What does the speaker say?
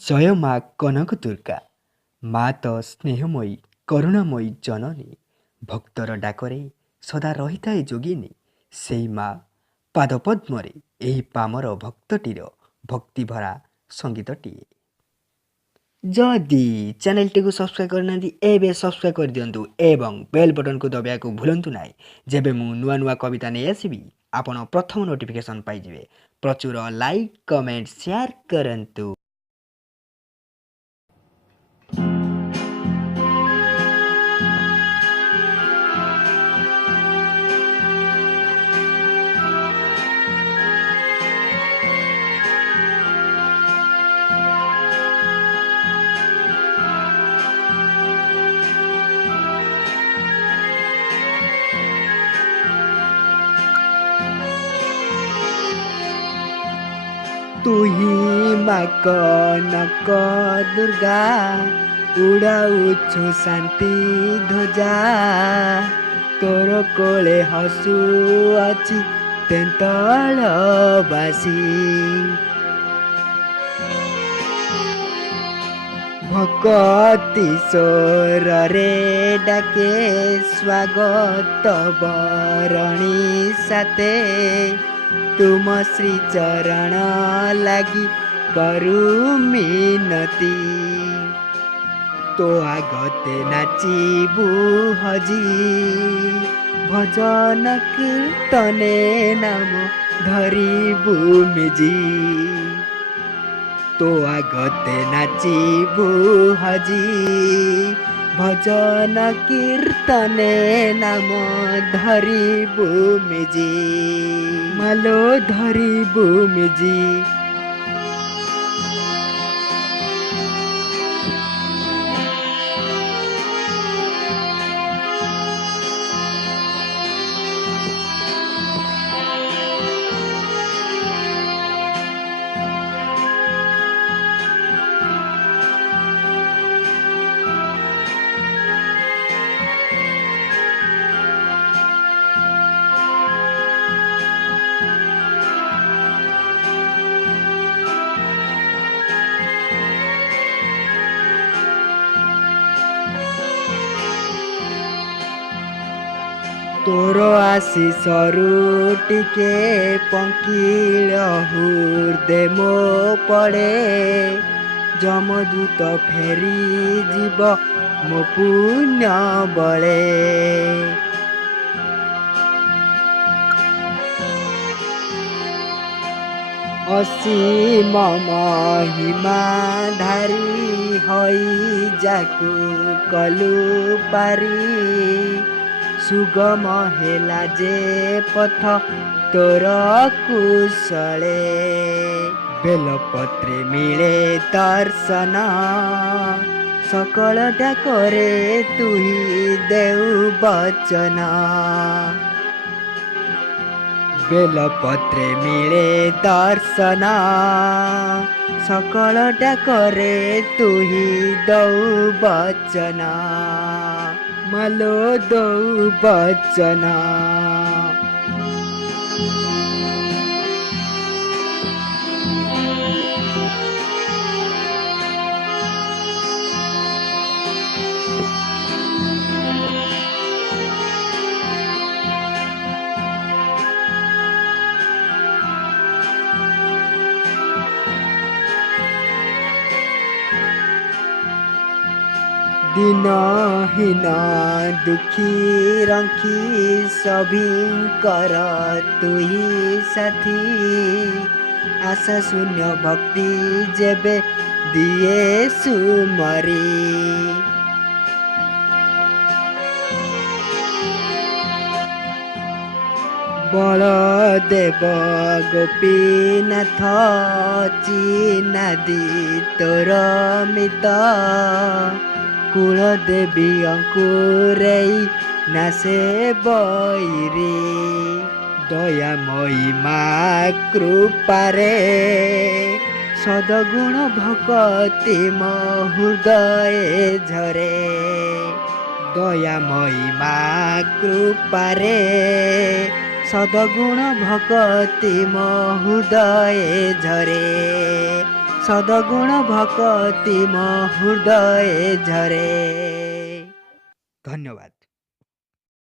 ଜୟ ମା କନକ ଦୁର୍ଗା। ମା ତ ସ୍ନେହମୟୀ କରୁଣାମୟୀ ଜନନୀ। ଭକ୍ତର ଡାକରେ ସଦା ରହିଥାଏ ଯୋଗିନୀ। ସେଇ ମା ପାଦପଦ୍ମରେ ଏହି ପାମର ଭକ୍ତଟିର ଭକ୍ତିଭରା ସଙ୍ଗୀତଟିଏ। ଯଦି ଚ୍ୟାନେଲଟିକୁ ସବସ୍କ୍ରାଇବ୍ କରିନାହାନ୍ତି ଏବେ ସବସ୍କ୍ରାଇବ୍ କରିଦିଅନ୍ତୁ ଏବଂ ବେଲ୍ ବଟନକୁ ଦବାଇବାକୁ ଭୁଲନ୍ତୁ ନାହିଁ। ଯେବେ ମୁଁ ନୂଆ ନୂଆ କବିତା ନେଇ ଆସିବି ଆପଣ ପ୍ରଥମ ନୋଟିଫିକେସନ୍ ପାଇଯିବେ। ପ୍ରଚୁର ଲାଇକ୍ କମେଣ୍ଟ ସେୟାର କରନ୍ତୁ। तू ही माँ कनक दुर्गा उड़ाउछु शांति ध्वजा। तोर कोले हसुअछि तेन्तलबासी। भक्ति स्वରରେ डाके स्वागत बरणी साथे। तुम श्री चरण लागी करू मिनती। तो आगते नाचिबू हजी भजन कीर्तने नाम धरिबू मिजी। तो आगते नाचिबू हजी भजन कीर्तने नाम धरिबू मिजी। मालो धरिबू मिजी। तोर आशीषरू टिके पंकिल हृदय मो पड़े। जमदूत फेरी जीव मो पुण्य बले। असीम महिमा धारी हई जाकू कलु पारी। सुगम हेला जे पथ तोर कुशले। बेलपत्रे मिले दर्शन सकल डाकरे तुही देउ बचन। बेलपत्रे मिले दर्शन सकल डाकरे तुही दौ बचन। मालो दौ बचन। दीनहीन दुखी रंखी सभिंकर तुही साथी। आशा शून्य भक्ति जेबे दिए सुमरी। बलदेव गोपीनाथ चिनादी तोर मित। कुलदेवी अंकुरई नासे बैरी। दयामयी माँ कृपारे सदगुण भक्ति मो हृदय झरे। दयामयी माँ कृपारे सदगुण भक्ति मो हृदय झरे। सद्गुण भक्ति म हृदय झरे। धन्यवाद।